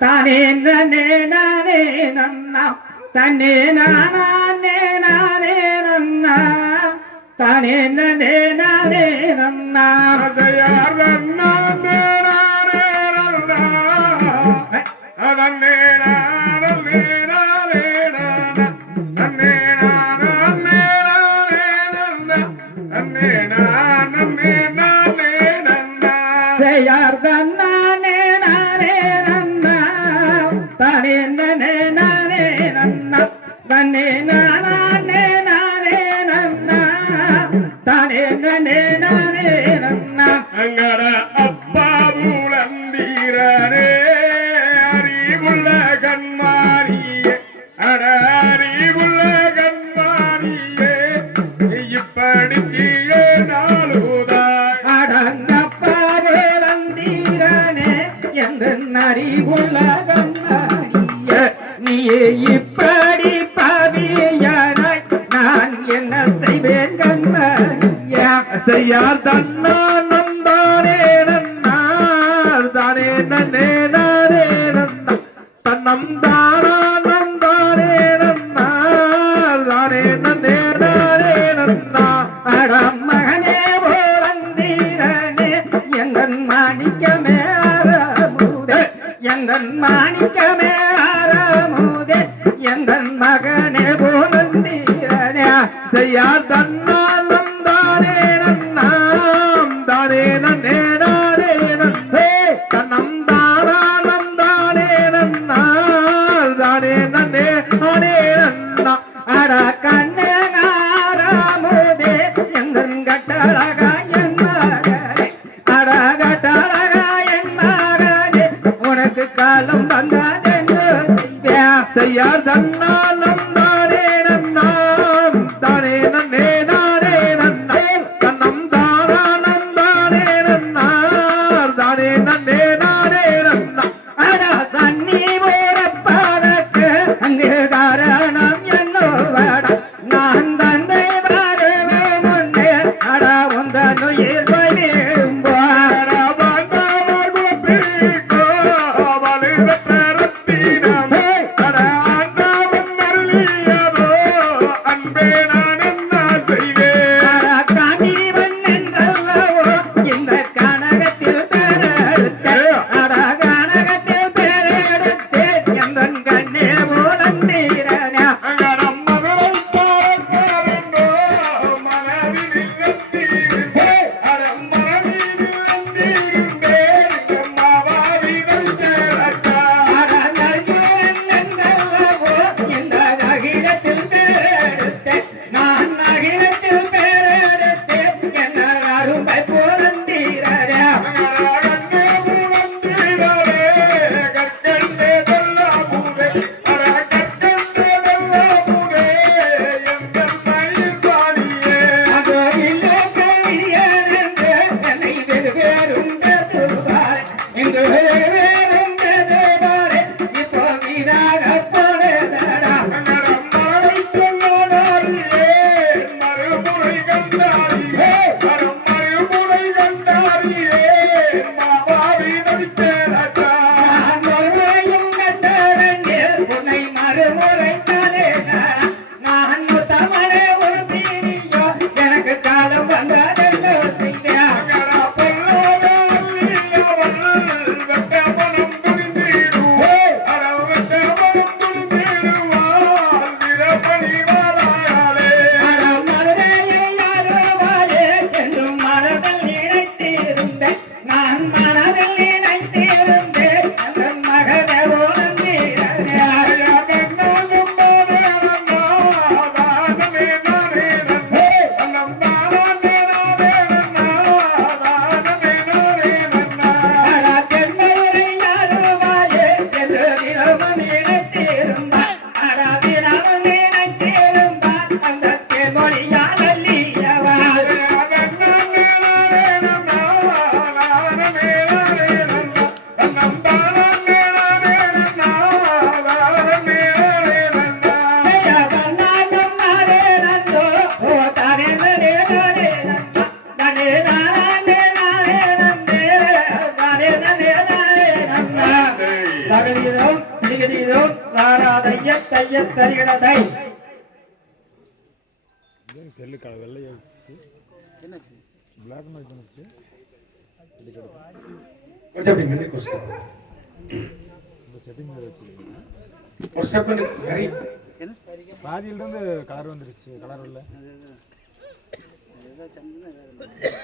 தானே நன்னே நானே நன்னா தன்னே நானே நானே நன்னா தானே நன்னே நானே நன்னா செய்யார் நானே நானே நன்னா அதன்னே நானே நானே நன்னா நன்னே நானே நானே நன்னா நன்னே நானே நானே நன்னா செய்யார் நானே நானே நன்னா தானே நன்னே நானே நன்னா தன்னே நானே நானே நன்னா தானே நன்னே நானே நன்னா அங்கட அப்பா பூலந்தீரனே அறிவுள்ள கண்மாரியே அட அறிவுள்ள கண்மாரியே இப்படிக்கிய நாளுதாய் அடங்கப்பா வேலந்தீரனே எந்த அறிவுள்ள கண்மாரியே நீயே இப்படி பாவியானாய் நான் என்ன செய்வேன் கண்மாரியா செய்யார் தன்னானம் தானே நன்னார் தானே நன்னே நானே நன்னா தன்னம் தானானம் தானே நன்னார் தானே நன்னே நானே நன்னா அடம் மகனே போலந்தீரனே எங்கன் மாணிக்கமே ஆரமுதே எங்கன் மாணிக்கமே ஆரமுதே எங்கன் மகனே போலந்தீரனே செய்யார் தன்னானம் தானே நன்னாம் தானே நன்னே நானே நன்னே தன்னம் தானானம் தானே நன்னார் தானே நன்னே நானே நன்னா அட கண்ணே ஆரமுதே எங்கன் கட்டழகா என் மகனே அட கட்டழகா என் மகனே உனக்கு காலம் வந்ததென்று செய்யார் தன்னாலம் தானே நன்னாம் தானே நன்னே நானே நன்னே தன்னம் தானானம் தானே நன்னார் தானே நன்னே நானே நன்னா அட சன்னி போறப்பாதக்கு அங்கு காரணம் என்னோட நான் தந்தை வருவே முன்னே அட உந்தன் உயிர் பலியும்போட வந்தவர் குலத்திற்கோ வலித பெருத்தினமே அட ஆண்டவன் தகதியதோ திகதியதோ தாராதைய தைய தரிகடதை செல்லு வெள்ளையா பிளாக் அண்ட் ஒயிட் வந்துச்சு கொஞ்சம் அப்படி முன்னுக்கு கொஸ்டின் இந்த செட்டிங் வச்சிருக்கீங்க ஒரு ஸ்டெப் நிறைய பாதியிலிருந்து கலர் வந்துருச்சு கலர் இல்லை